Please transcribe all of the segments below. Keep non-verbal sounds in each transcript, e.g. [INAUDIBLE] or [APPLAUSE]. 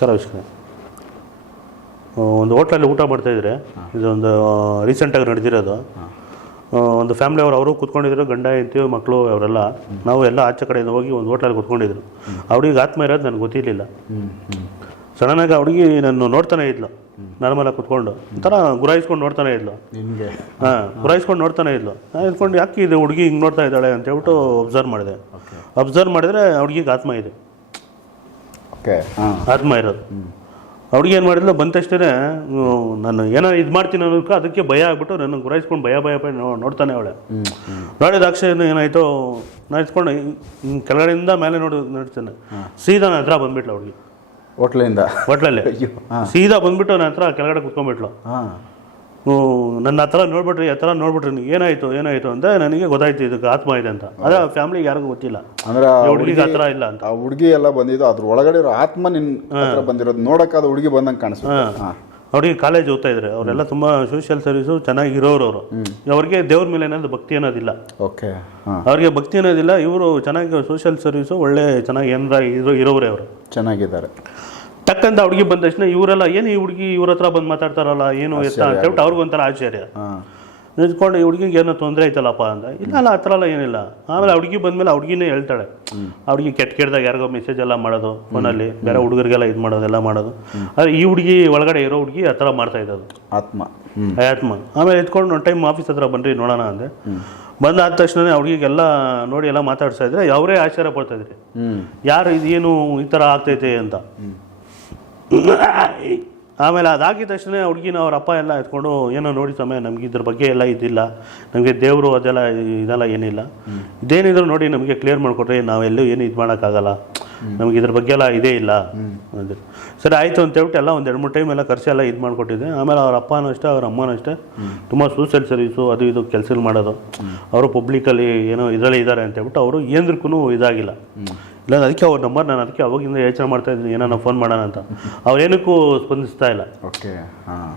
ನಮಸ್ಕಾರ ವಿಷ್ಣು ಒಂದು ಹೋಟ್ಲಲ್ಲಿ ಊಟ ಮಾಡ್ತಾಯಿದ್ರೆ ಇದೊಂದು ರೀಸೆಂಟಾಗಿ ನಡೆದಿರೋದು. ಒಂದು ಫ್ಯಾಮಿಲಿ ಅವರು ಅವರು ಕೂತ್ಕೊಂಡಿದ್ರು ಗಂಡ ಹೆಂಡತಿ ಮಕ್ಕಳು ಅವರೆಲ್ಲ. ನಾವು ಎಲ್ಲ ಆಚೆ ಕಡೆಯಿಂದ ಹೋಗಿ ಒಂದು ಹೋಟ್ಲಲ್ಲಿ ಕೂತ್ಕೊಂಡಿದ್ರು. ಅವ್ರಿಗೆ ಆತ್ಮ ಇರೋದು ನನಗೆ ಗೊತ್ತಿರಲಿಲ್ಲ. ಸಡನ್ನಾಗಿ ಅವ್ರಿಗೆ ನಾನು ನೋಡ್ತಾನೆ ಇದ್ಲು. ನಾರ್ಮಲಾಗಿ ಕೂತ್ಕೊಂಡು. ಒಂಥರ ಗುರಾಯಿಸ್ಕೊಂಡು ನೋಡ್ತಾನೆ ಇದ್ಲು. ನಿಮಗೆ ಹಾಂ ಗುರಾಯಿಸ್ಕೊಂಡು ನೋಡ್ತಾನೆ ಇದ್ಲು. ನಾನು ಇದ್ಕೊಂಡು ಯಾಕೆ ಇದು ಹುಡುಗಿ ಹಿಂಗೆ ನೋಡ್ತಾ ಇದ್ದಾಳೆ ಅಂತ ಹೇಳ್ಬಿಟ್ಟು ಅಬ್ಸರ್ವ್ ಮಾಡಿದೆ. ಅಬ್ಸರ್ವ್ ಮಾಡಿದ್ರೆ ಹುಡುಗಿಗೆ ಆತ್ಮ ಇದೆ. ಓಕೆ. ಹಾಂ. ಆತ್ಮ ಇರೋದು. ಅವ್ರಿಗೆ ಏನು ಮಾಡಿದ್ಲು? ಬಂದ ತಕ್ಷಣ ನಾನು ಏನೋ ಇದು ಮಾಡ್ತೀನಿ ಅನ್ನೋದಕ್ಕೆ ಅದಕ್ಕೆ ಭಯ ಆಗ್ಬಿಟ್ಟು ನನ್ನ ಗುರಾಯಿಸ್ಕೊಂಡು ಭಯ ಭಯ ಭಯ ನೋ- ನೋಡ್ತಾನೆ ಅವಳೆ. ನೋಡಿದ ಅಕ್ಷಯ ಏನಾಯಿತು ನಾನು ಇಟ್ಕೊಂಡು ಹಿಂಗೆ ಕೆಳಗಡೆಯಿಂದ ಮೇಲೆ ನೋಡಿ ನೋಡ್ತಾನೆ. ಸೀದಾ ನನ್ನ ಹತ್ರ ಬಂದ್ಬಿಟ್ಲು ಅವ್ಳಿಗೆ. ಹೋಟ್ಲಿಂದ. ಹೋಟ್ಲಲ್ಲಿ. ಸೀದಾ ಬಂದ್ಬಿಟ್ಟು ನನ್ನ ಹತ್ರ ಕೆಳಗಡೆ ಕುತ್ಕೊಂಡ್ಬಿಟ್ಲು. ನನ್ನ ಹತ್ರ ನೋಡ್ಬಿಟ್ರಿ ಆ ಥರ ನೋಡ್ಬಿಟ್ರಿ ನೀವು ಏನಾಯಿತು ಏನಾಯಿತು ಅಂತ ನನಗೆ ಗೊತ್ತಾಯ್ತು ಇದಕ್ಕೆ ಆತ್ಮ ಇದೆ ಅಂತ. ಅದೇ ಫ್ಯಾಮಿಲಿಗೆ ಯಾರಿಗೂ ಗೊತ್ತಿಲ್ಲ. ಅಂದ್ರೆ ಹುಡುಗಿಗೆ ಆ ಥರ ಇಲ್ಲ ಅಂತ. ಆ ಹುಡುಗಿ ಎಲ್ಲ ಬಂದಿದ್ದು ಅದ್ರ ಒಳಗಡೆ ಇರೋ ಆತ್ಮ ನಿನ್ ಹತ್ರ ಬಂದಿರೋದು ನೋಡೋಕ್ಕಾದ ಅದು ಹುಡುಗಿ ಬಂದಂಗೆ ಕಾಣಿಸುತ್ತೆ. ಹಾಂ. ಅವ್ರಿಗೆ ಕಾಲೇಜ್ ಓದ್ತಾ ಇದ್ರೆ. ಅವರೆಲ್ಲ ತುಂಬ ಸೋಷಿಯಲ್ ಸರ್ವಿಸು ಚೆನ್ನಾಗಿ ಇರೋರು ಅವರು. ಅವ್ರಿಗೆ ದೇವ್ರ ಮೇಲೆ ಏನಾದ್ರು ಭಕ್ತಿ ಅನ್ನೋದಿಲ್ಲ. ಓಕೆ. ಹಾಂ. ಅವ್ರಿಗೆ ಭಕ್ತಿ ಅನ್ನೋದಿಲ್ಲ ಇವರು ಚೆನ್ನಾಗಿ ಸೋಷಿಯಲ್ ಸರ್ವಿಸು ಒಳ್ಳೆ ಚೆನ್ನಾಗಿ ಏನಾರ ಇರೋ ಇರೋರೇ ಅವರು. ಚೆನ್ನಾಗಿದ್ದಾರೆ. ಟಕ್ಕಂತ ಹುಡುಗಿ ಬಂದ ತಕ್ಷಣ ಇವರೆಲ್ಲ ಏನು ಈ ಹುಡುಗಿ ಇವ್ರ ಹತ್ರ ಬಂದು ಮಾತಾಡ್ತಾರಲ್ಲ ಏನು ಎತ್ತ? ಅಂತ ಹೇಳ್ಬಿಟ್ಟು ಅವ್ರಿಗೊಂಥರ ಆಶ್ಚರ್ಯ. ನಿಂತ್ಕೊಂಡು ಈ ಹುಡುಗಿಗೆ ಏನೋ ತೊಂದರೆ ಐತಲ್ಲಪ್ಪ? ಅಂತ. ಇಲ್ಲ ಅಲ್ಲ ಆ ಥರ ಎಲ್ಲ ಏನಿಲ್ಲ. ಆಮೇಲೆ ಹುಡುಗಿ ಬಂದಮೇಲೆ ಹುಡುಗಿನೇ ಹೇಳ್ತಾಳೆ. ಹುಡುಗಿ ಕೆಟ್ಟ ಕೆಟ್ಟದಾಗ ಯಾರಿಗೋ ಮೆಸೇಜ್ ಎಲ್ಲ ಮಾಡೋದು ಫೋನಲ್ಲಿ ಬೇರೆ ಹುಡುಗರಿಗೆಲ್ಲ ಇದು ಮಾಡೋದು ಎಲ್ಲ ಮಾಡೋದು. ಆದರೆ ಈ ಹುಡುಗಿ ಒಳಗಡೆ ಇರೋ ಹುಡುಗಿ ಆ ಥರ ಮಾಡ್ತಾ ಇದ್ದದು ಆತ್ಮ. ಆತ್ಮ. ಆಮೇಲೆ ಎತ್ಕೊಂಡು ಒಂದು ಟೈಮ್ ಆಫೀಸ್ ಹತ್ರ ಬನ್ನಿರಿ ನೋಡೋಣ ಅಂದೆ. ಬಂದಾದ ತಕ್ಷಣ ಹುಡುಗಿಗೆಲ್ಲ ನೋಡಿ ಎಲ್ಲ ಮಾತಾಡ್ತಾ ಇದ್ರೆ ಅವರೇ ಆಶ್ಚರ್ಯ ಪಡ್ತಾ ಇದ್ರಿ. ಯಾರು ಇದೇನು ಈ ಥರ ಆಗ್ತೈತೆ? ಅಂತ. [LAUGHS] ಆಮೇಲೆ ಅದಾಗಿದ ತಕ್ಷಣ ಹುಡುಗಿನ ಅವ್ರ ಅಪ್ಪ ಎಲ್ಲ ಎತ್ಕೊಂಡು, ಏನೋ ನೋಡಿ ಸಮಯ ನಮ್ಗೆ ಇದ್ರ ಬಗ್ಗೆ ಎಲ್ಲ ಇದಿಲ್ಲ. ನಮಗೆ ದೇವರು ಅದೆಲ್ಲ ಇದೆಲ್ಲ ಏನಿಲ್ಲ. ಇದೇನಿದ್ರು ನೋಡಿ ನಮಗೆ ಕ್ಲಿಯರ್ ಮಾಡಿಕೊಟ್ರೆ ನಾವೆಲ್ಲೂ ಏನು ಇದು ಮಾಡೋಕ್ಕಾಗಲ್ಲ. ನಮ್ಗೆ ಇದ್ರ ಬಗ್ಗೆ ಎಲ್ಲ ಇದೇ ಇಲ್ಲ. ಅಂದರು. ಸರಿ, ಆಯಿತು ಅಂತ ಹೇಳ್ಬಿಟ್ಟು ಎಲ್ಲ ಒಂದು ಎರಡು ಮೂರು ಟೈಮ್ ಎಲ್ಲ ಖರ್ಚು ಎಲ್ಲ ಇದು ಮಾಡಿಕೊಟ್ಟಿದ್ದೆ. ಆಮೇಲೆ ಅವ್ರ ಅಪ್ಪನೂ ಅಷ್ಟೇ, ಅವ್ರ ಅಮ್ಮನೂ ಅಷ್ಟೇ. ತುಂಬ ಸೋಷಿಯಲ್ ಸರ್ವಿಸು ಅದು ಇದು ಕೆಲಸ ಮಾಡೋದು. ಅವರು ಪಬ್ಲಿಕಲ್ಲಿ ಏನೋ ಇದರಲ್ಲಿ ಇದ್ದಾರೆ ಅಂತ ಹೇಳ್ಬಿಟ್ಟು ಅವರು ಏನಕ್ಕೂ ಇದಾಗಿಲ್ಲ. ಇಲ್ಲ ಅದಕ್ಕೆ ಅವ್ರ ನಂಬರ್ ನಾನು ಅದಕ್ಕೆ ಅವಾಗಿಂದ ಯೋಚನೆ ಮಾಡ್ತಾ ಇದ್ದೀನಿ ಏನೋ ಫೋನ್ ಮಾಡೋಣ ಅಂತ. ಅವ್ರೇನಕ್ಕೂ ಸ್ಪಂದಿಸ್ತಾ ಇಲ್ಲ. ಓಕೆ ಹಾಂ.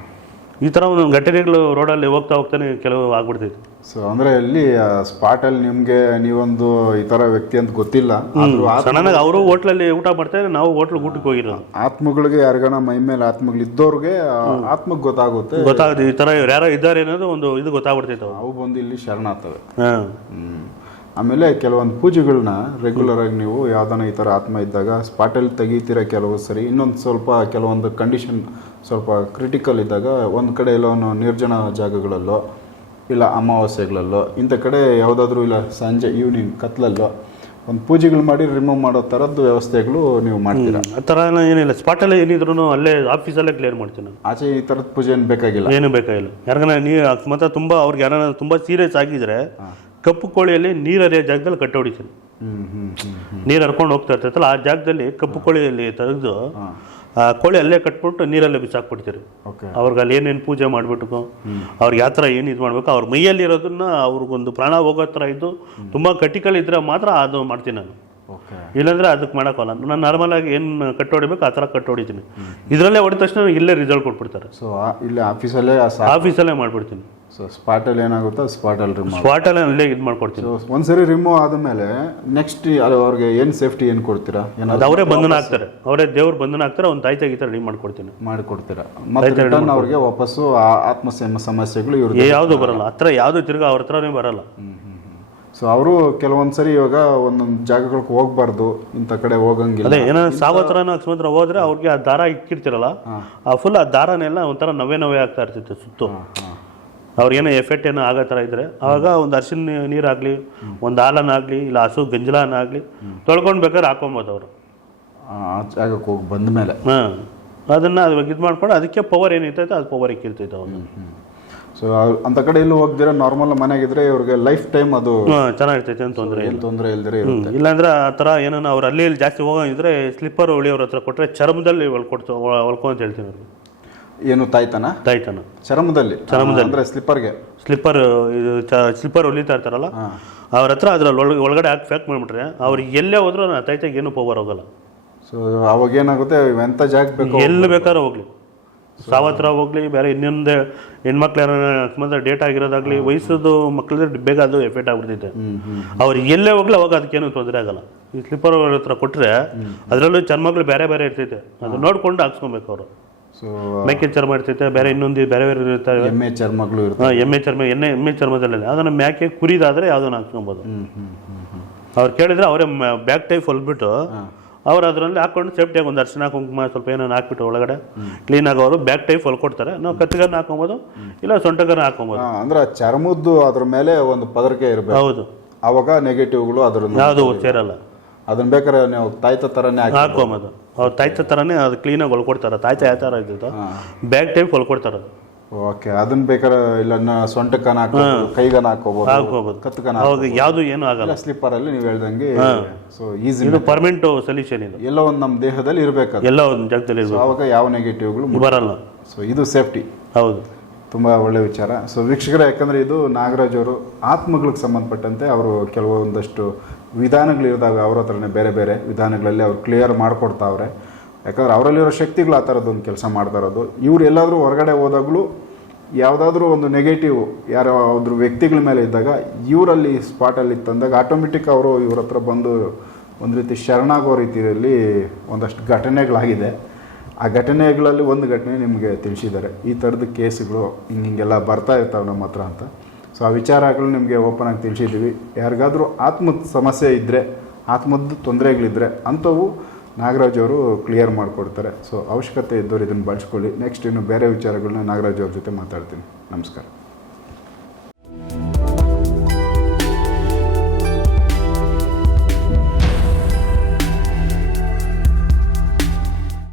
ಈ ಥರ ಒಂದೊಂದು ಘಟನೆಗಳು ರೋಡಲ್ಲಿ ಹೋಗ್ತಾ ಹೋಗ್ತಾನೆ ಕೆಲವು ಆಗ್ಬಿಡ್ತೈತೆ ಸೊ ಅಂದ್ರೆ ಇಲ್ಲಿ ಸ್ಪಾಟಲ್ಲಿ ನಿಮಗೆ ನೀವೊಂದು ಈ ಥರ ವ್ಯಕ್ತಿ ಅಂತ ಗೊತ್ತಿಲ್ಲ ಆದ್ರೂ ಆತ್ಮ- ಸಡನ್ನಾಗಿ ಅವರು ಹೋಟ್ಲಲ್ಲಿ ಊಟ ಮಾಡ್ತಾರೆ ನಾವು ಹೋಟ್ಲ್ ಊಟಕ್ಕೆ ಹೋಗಿಲ್ಲ ಆತ್ಮಗಳಿಗೆ ಯಾರಿಗಾನ ಮೈ ಮೇಲೆ ಆತ್ಮಗಳು ಇದ್ದವ್ರಿಗೆ ಆತ್ಮಕ್ಕೆ ಗೊತ್ತಾಗುತ್ತೆ. ಗೊತ್ತಾಗುತ್ತೆ ಈ ಥರ ಇವ್ರು ಯಾರೋ ಇದ್ದಾರೆ ಅನ್ನೋದು ಒಂದು ಇದು ಗೊತ್ತಾಗ್ಬಿಡ್ತೈತೆ ಅವು ಅವು ಬಂದು ಇಲ್ಲಿ ಶರಣಾಗ್ತವೆ. ಹಾಂ. ಹ್ಮ್. ಆಮೇಲೆ ಕೆಲವೊಂದು ಪೂಜೆಗಳನ್ನ ರೆಗ್ಯುಲರ್ ಆಗಿ ನೀವು ಯಾವ್ದಾನ ಈ ಥರ ಆತ್ಮ ಇದ್ದಾಗ ಸ್ಪಾಟಲ್ಲಿ ತೆಗಿತೀರ ಕೆಲವು ಸರಿ. ಇನ್ನೊಂದು ಸ್ವಲ್ಪ ಕೆಲವೊಂದು ಕಂಡೀಷನ್ ಸ್ವಲ್ಪ ಕ್ರಿಟಿಕಲ್ ಇದ್ದಾಗ ಒಂದು ಕಡೆ ಎಲ್ಲೋ ನಿರ್ಜನ ಜಾಗಗಳಲ್ಲೋ ಇಲ್ಲ ಅಮಾವಾಸ್ಯೆಗಳಲ್ಲೋ ಇಂಥ ಕಡೆ ಯಾವುದಾದ್ರೂ ಇಲ್ಲ ಸಂಜೆ ಈವ್ನಿಂಗ್ ಕತ್ಲಲ್ಲೋ ಒಂದು ಪೂಜೆಗಳು ಮಾಡಿ ರಿಮೂವ್ ಮಾಡೋ ಥರದ್ದು ವ್ಯವಸ್ಥೆಗಳು ನೀವು ಮಾಡ್ತೀರಾ. ಆ ಥರ ಎಲ್ಲ ಏನಿಲ್ಲ. ಸ್ಪಾಟಲ್ಲೇ ಏನಿದ್ರು ಅಲ್ಲೇ ಆಫೀಸಲ್ಲೇ ಕ್ಲಿಯರ್ ಮಾಡ್ತೀನಿ ನಾನು. ಆಚೆ ಈ ಥರದ ಪೂಜೆ ಏನು ಬೇಕಾಗಿಲ್ಲ. ಏನು ಬೇಕಾಗಿಲ್ಲ. ಯಾರಿಗಾನ ನೀವು ಅಕಸ್ಮಾತ್ ತುಂಬ ಅವ್ರಿಗೆ ಯಾರು ತುಂಬ ಸೀರಿಯಸ್ ಆಗಿದ್ರೆ ಕಪ್ಪು ಕೋಳಿಯಲ್ಲಿ ನೀರು ಹರಿಯೋ ಜಾಗದಲ್ಲಿ ಕಟ್ಟೆ ಹೊಡಿತೀನಿ ನೀರು ಹರ್ಕೊಂಡು ಹೋಗ್ತಾ ಇರ್ತೈತಲ್ಲ ಆ ಜಾಗದಲ್ಲಿ ಕಪ್ಪು ಕೋಳಿಯಲ್ಲಿ ತೆಗೆದು ಆ ಕೋಳಿ ಅಲ್ಲೇ ಕಟ್ಬಿಟ್ಟು ನೀರಲ್ಲೇ ಬಿಸಾಕ್ಬಿಡ್ತೀರಿ. ಓಕೆ. ಅವ್ರಿಗೆ ಅಲ್ಲಿ ಏನೇನು ಪೂಜೆ ಮಾಡಿಬಿಟ್ಟು ಅವ್ರಿಗೆ ಯಾವ ಥರ ಏನು ಇದು ಮಾಡಬೇಕು ಅವ್ರ ಮೈಯಲ್ಲಿ ಇರೋದನ್ನ ಅವ್ರಿಗೊಂದು ಪ್ರಾಣ ಹೋಗೋ ಥರ ಇದ್ದು ತುಂಬ ಇದ್ರೆ ಮಾತ್ರ ಅದು ಮಾಡ್ತೀನಿ ನಾನು. ಇಲ್ಲಾಂದ್ರೆ ಅದಕ್ಕೆ ಮಾಡೋಕ್ಕಲ್ಲ. ನಾನು ನಾರ್ಮಲ್ ಆಗಿ ಏನು ಕಟ್ಟೋಡಿಬೇಕು ಹೊಡಿಬೇಕು ಆ ಥರ ಕಟ್ಟೋಡಿದ್ದೀನಿ ಇದರಲ್ಲೇ ಹೊಡಿದ ತಕ್ಷಣ ಇಲ್ಲೇ ರಿಸಲ್ಟ್ ಕೊಟ್ಬಿಡ್ತಾರೆ. ಸೊ ಇಲ್ಲೇ ಆಫೀಸಲ್ಲೇ ಆಫೀಸಲ್ಲೇ ಮಾಡಿಬಿಡ್ತೀನಿ. ಸೊ ಸ್ಪಾಟಲ್ಲಿ ಏನಾಗುತ್ತೋ ಸ್ಪಾಟಲ್ಲಿ ರಿಮೂವ್ ಸ್ಪಾಟಲ್ ಅಲ್ಲೇ ಇದು ಮಾಡ್ಕೊಡ್ತೀವಿ ಸೊ ಒಂದ್ಸರಿ ರಿಮೂವ್ ಆದಮೇಲೆ ನೆಕ್ಸ್ಟ್ ಅವ್ರಿಗೆ ಏನು ಸೇಫ್ಟಿ ಏನು ಕೊಡ್ತೀರಾ? ಅದು ಏನಾದ್ರು ಅವರೇ ಬಂಧನ ಆಗ್ತಾರೆ. ಅವರೇ ದೇವ್ರು ಬಂಧನ ಆಗ್ತಾರೆ ಒಂದು ತಾಯಿ ತೆಗಿತಾರೆ ರೆಡಿ ಮಾಡ್ಕೊಡ್ತೀನಿ. ಮಾಡಿಕೊಡ್ತೀರಾ? ಮತ್ತೆ ರಿಟರ್ನ್ ಅವ್ರಿಗೆ ವಾಪಸ್ಸು ಆ ಆತ್ಮ ಸಮ- ಸಮಸ್ಯೆಗಳು ಇವ್ರಿಗೆ ಯಾವುದು ಬರಲ್ಲ ಹತ್ರ ಯಾವುದು ತಿರ್ಗಾ ಅವ್ರ ಹತ್ರನೇ ಬರಲ್ಲ. ಸೊ ಅವರು ಕೆಲವೊಂದು ಸರಿ ಇವಾಗ ಒಂದೊಂದು ಜಾಗಗಳಿಗೆ ಹೋಗ್ಬಾರ್ದು ಇಂಥ ಕಡೆ ಹೋಗಂಗಿಲ್ಲ. ಅದೇ ಏನೋ ಸಾವತ್ರನ ಅಕಸ್ಮಾತ್ ಹೋದ್ರೆ ಅವ್ರಿಗೆ ಆ ದಾರ ಇಕ್ಕಿರ್ತಿರಲ್ಲ ಆ ಫುಲ್ ಆ ದಾರನೆಲ್ಲ ಒಂಥರ ನವೆ ನವೆ ಆಗ್ತಾ ಇರ್ತಿತ್ತು ಸುತ್ತು. ಅವ್ರಿಗೇನೋ ಎಫೆಕ್ಟ್ ಏನೋ ಆಗೋ ಥರ ಇದ್ದರೆ ಆವಾಗ ಒಂದು ಅರಿಶಿನ ನೀರಾಗಲಿ ಒಂದು ಹಾಲನ್ನಾಗಲಿ ಇಲ್ಲ ಹಸು ಗಂಜಲನಾಗಲಿ ತೊಳ್ಕೊಂಡು ಬೇಕಾದ್ರೆ ಹಾಕೊಬೋದು ಅವರು. ಜಾಗಕ್ಕೆ ಹೋಗಿ ಬಂದ ಮೇಲೆ ಹಾಂ ಅದನ್ನು ಅದು ಇದು ಮಾಡ್ಕೊಂಡು ಅದಕ್ಕೆ ಪವರ್ ಏನಿರ್ತೈತೆ ಅದು ಪವರ್ ಇಕ್ಕಿರ್ತೈತೆ ಅವನು ಸೊ ಅಂಥ ಕಡೆ ಇಲ್ಲಿ ಹೋಗ್ದಿರ ನಾರ್ಮಲ್ ಮನೆಗಿದ್ರೆ ಇವ್ರಿಗೆ ಲೈಫ್ ಟೈಮ್ ಅದು ಹಾಂ ಚೆನ್ನಾಗಿರ್ತೈತೆ ಅಂತ ತೊಂದರೆ ಏನು ತೊಂದರೆ ಇಲ್ದಿರ ಇಲ್ಲಾಂದ್ರೆ ಆ ಥರ ಏನೋ ಅವ್ರು ಅಲ್ಲಿ ಇಲ್ಲಿ ಜಾಸ್ತಿ ಹೋಗೋದಿದ್ರೆ ಸ್ಲಿಪ್ಪರ್ ಉಳಿಯೋರ ಹತ್ರ ಕೊಟ್ಟರೆ ಚರ್ಮದಲ್ಲಿ ಹೊಲ್ಕೊಡ್ತು ಹೊಲ್ಕೊ ಅಂತ ಹೇಳ್ತೀನಿ ಅವ್ರಿಗೆ. ಏನು ತಾಯ್ತನ? ತಾಯ್ತನ. ಚರ್ಮದಲ್ಲಿ. ಅಂದ್ರೆ ಸ್ಲಿಪ್ಪರ್ಗೆ. ಸ್ಲಿಪ್ಪರ್ ಇದು ಸ್ಲಿಪ್ಪರ್ ಹೊಲಿತಾ ಇರ್ತಾರಲ್ಲ ಅವ್ರ ಹತ್ರ ಅದ್ರಲ್ಲಿ ಒಳಗೆ ಒಳಗಡೆ ಹಾಕಿ ಫ್ಯಾಕ್ ಮಾಡಿಬಿಟ್ರೆ ಅವ್ರಿಗೆ ಎಲ್ಲೇ ಹೋದ್ರು ನಾನು ತಾಯ್ತಾಗ ಏನು ಪವರ್ ಹೋಗಲ್ಲ. ಸೊ ಅವಾಗ ಏನಾಗುತ್ತೆ? ಎಂತ ಜಾಗ ಬೇಕು ಎಲ್ಲಿ ಬೇಕಾದ್ರೂ ಹೋಗ್ಲಿ. ಸಾವತ್ರ ಹೋಗ್ಲಿ ಬೇರೆ ಇನ್ನೊಂದು ಹೆಣ್ಮಕ್ಳು ಯಾರು ಅಕಸ್ಮಾತ್ ಡೇಟ್ ಆಗಿರೋದಾಗ್ಲಿ ವಯಸ್ಸದು ಮಕ್ಳಿದ್ರೆ ಬೇಗ ಅದು ಎಫೆಕ್ಟ್ ಆಗ್ಬಿಡ್ತೈತೆ. ಅವ್ರು ಎಲ್ಲೇ ಹೋಗ್ಲಿ ಅವಾಗ ಅದಕ್ಕೇನು ತೊಂದರೆ ಆಗಲ್ಲ. ಈ ಸ್ಲಿಪ್ಪರ್ ಹತ್ರ ಕೊಟ್ಟರೆ ಅದರಲ್ಲೂ ಚರ್ಮಗಳು ಬೇರೆ ಬೇರೆ ಇರ್ತೈತೆ. ಅದು ನೋಡ್ಕೊಂಡು ಹಾಕ್ಸ್ಕೊಬೇಕು ಅವರು. ಮೇಕೆ ಚರ್ಮ ಇರ್ತೈತೆ ಬೇರೆ ಇನ್ನೊಂದು ಬೇರೆ ಬೇರೆ ಇರ್ತಾರೆ. ಎಮ್ಮೆ ಚರ್ಮಗಳು ಇರ್ತವೆ ಎಮ್ಮೆ ಚರ್ಮ ಎಣ್ಣೆ ಎಮ್ಮೆ ಚರ್ಮದಲ್ಲಿ ಅದನ್ನು ಮ್ಯಾಕೆ ಕುರಿದಾದ್ರೆ ಯಾವುದನ್ನು ಹಾಕ್ಕೊಬೋದು ಅವ್ರು ಕೇಳಿದ್ರೆ ಅವರೇ ಬ್ಯಾಕ್ ಟೈಪ್ ಹೊಲ್ಬಿಟ್ಟು ಅವ್ರು ಅದರಲ್ಲಿ ಹಾಕೊಂಡು ಸೇಫ್ಟಿಯಾಗಿ ಒಂದು ಅರ್ಶಿನ ಕುಂಕುಮ ಸ್ವಲ್ಪ ಏನೋ ಹಾಕ್ಬಿಟ್ಟು ಒಳಗಡೆ ಕ್ಲೀನಾಗಿ ಅವರು ಬ್ಯಾಕ್ ಟೈಪ್ ಹೊಲ್ಕೊಡ್ತಾರೆ ನಾವು ಕತ್ತಿಗನ್ನ ಹಾಕೊಬೋದು ಇಲ್ಲ ಸೊಂಟಗನ್ನ ಹಾಕೊಬೋದು ಅಂದ್ರೆ ಚರ್ಮದ್ದು ಅದ್ರ ಮೇಲೆ ಒಂದು ಪದರಿಕೆ ಇರಬೇಕು. ಹೌದು. ಅವಾಗ ನೆಗೆಟಿವ್ಗಳು ಅದ್ರ ಯಾವುದು ಸೇರಲ್ಲ. ಅದನ್ನ ಬೇಕಾದ್ರೆ ನೀವು ತಾಯ್ತ ತರನೇ ಹಾಕಿ ಹಾಕೊಬೋದು ಅವ್ರು ತಾಯ್ತ ಥರನೇ ಅದು ಕ್ಲೀನಾಗಿ ಹೊಲ್ಕೊಡ್ತಾರೆ. ತಾಯ್ತ ಯಾವ ಥರ ಇದ್ದಿತ್ತು ಬ್ಯಾಕ್ ಟೈಪ್ ಹೊಲ್ಕೊಡ್ತಾರೆ ಅದು. ಓಕೆ ಅದನ್ನ ಬೇಕಾದ್ರೆ ಇಲ್ಲ ಸೊಂಟಕ್ಕನ ಹಾಕೋಬಹುದು ಕೈಗನ ಹಾಕೋಬಹುದು ಹಾಕೋಬಹುದು ಕತ್ತಕನ ಅವಾಗ ಯಾವುದು ಏನು ಆಗಲ್ಲ. ಸ್ಲಿಪ್ಪರ್ ಅಲ್ಲಿ ನೀವು ಹೇಳ್ದಂಗೆ ಸೊ ಈಸಿ ಇದು ಪರ್ಮನೆಂಟ್ ಸೊಲ್ಯೂಷನ್ ಇದು. ಎಲ್ಲ ಒಂದು ನಮ್ಮ ದೇಹದಲ್ಲಿ ಇರಬೇಕು ಎಲ್ಲ ಒಂದು ಜಾಗದಲ್ಲಿ ಇರಬೇಕು. ಅವಾಗ ಯಾವ ನೆಗೆಟಿವ್ಗಳು ಬರಲ್ಲ. ಸೊ ಇದು ಸೇಫ್ಟಿ ಹೌದು. ತುಂಬ ಒಳ್ಳೆಯ ವಿಚಾರ. ಸೊ ವೀಕ್ಷಕರ, ಯಾಕಂದರೆ ಇದು ನಾಗರಾಜ್ ಅವರು ಆತ್ಮಗಳಿಗೆ ಸಂಬಂಧಪಟ್ಟಂತೆ ಅವರು ಕೆಲವೊಂದಷ್ಟು ವಿಧಾನಗಳಿರ್ದಾವೆ ಅವ್ರ ಹತ್ರನೇ ಬೇರೆ ಬೇರೆ ವಿಧಾನಗಳಲ್ಲಿ ಅವ್ರು ಕ್ಲಿಯರ್ ಮಾಡಿಕೊಡ್ತಾವ್ರೆ. ಯಾಕಂದ್ರೆ ಅವರಲ್ಲಿರೋ ಶಕ್ತಿಗಳು ಆ ಥರದ್ದೊಂದು ಕೆಲಸ ಮಾಡ್ತಾ ಇರೋದು. ಇವ್ರು ಎಲ್ಲಾದರೂ ಹೊರಗಡೆ ಹೋದಾಗಲೂ ಯಾವುದಾದ್ರೂ ಒಂದು ನೆಗೆಟಿವ್ ಯಾರು ಅದ್ರ ವ್ಯಕ್ತಿಗಳ ಮೇಲೆ ಇದ್ದಾಗ ಇವರಲ್ಲಿ ಸ್ಪಾಟಲ್ಲಿ ತಂದಾಗ ಆಟೋಮೆಟಿಕ್ ಅವರು ಇವ್ರ ಹತ್ರ ಬಂದು ಒಂದು ರೀತಿ ಶರಣಾಗೋ ರೀತಿಯಲ್ಲಿ ಒಂದಷ್ಟು ಘಟನೆಗಳಾಗಿದೆ. ಆ ಘಟನೆಗಳಲ್ಲಿ ಒಂದು ಘಟನೆ ನಿಮಗೆ ತಿಳಿಸಿದ್ದಾರೆ. ಈ ಥರದ ಕೇಸ್ಗಳು ಹಿಂಗೆ ಹಿಂಗೆಲ್ಲ ಬರ್ತಾ ಇರ್ತಾವೆ ನಮ್ಮ ಹತ್ರ ಅಂತ. ಸೊ ಆ ವಿಚಾರಗಳು ನಿಮಗೆ ಓಪನ್ ಆಗಿ ತಿಳಿಸಿದ್ದೀವಿ. ಯಾರಿಗಾದರೂ ಆತ್ಮದ ಸಮಸ್ಯೆ ಇದ್ದರೆ ಆತ್ಮದ ತೊಂದರೆಗಳಿದ್ದರೆ ಅಂಥವು ನಾಗರಾಜ್ ಅವರು ಕ್ಲಿಯರ್ ಮಾಡಿಕೊಡ್ತಾರೆ. ಸೊ ಅವಶ್ಯಕತೆ ಇದ್ದವ್ರು ಇದನ್ನು ಬಳಸ್ಕೊಳ್ಳಿ. ನೆಕ್ಸ್ಟ್ ಇನ್ನು ಬೇರೆ ವಿಚಾರಗಳನ್ನ ನಾಗರಾಜ್ ಅವ್ರ ಜೊತೆ ಮಾತಾಡ್ತೀನಿ. ನಮಸ್ಕಾರ.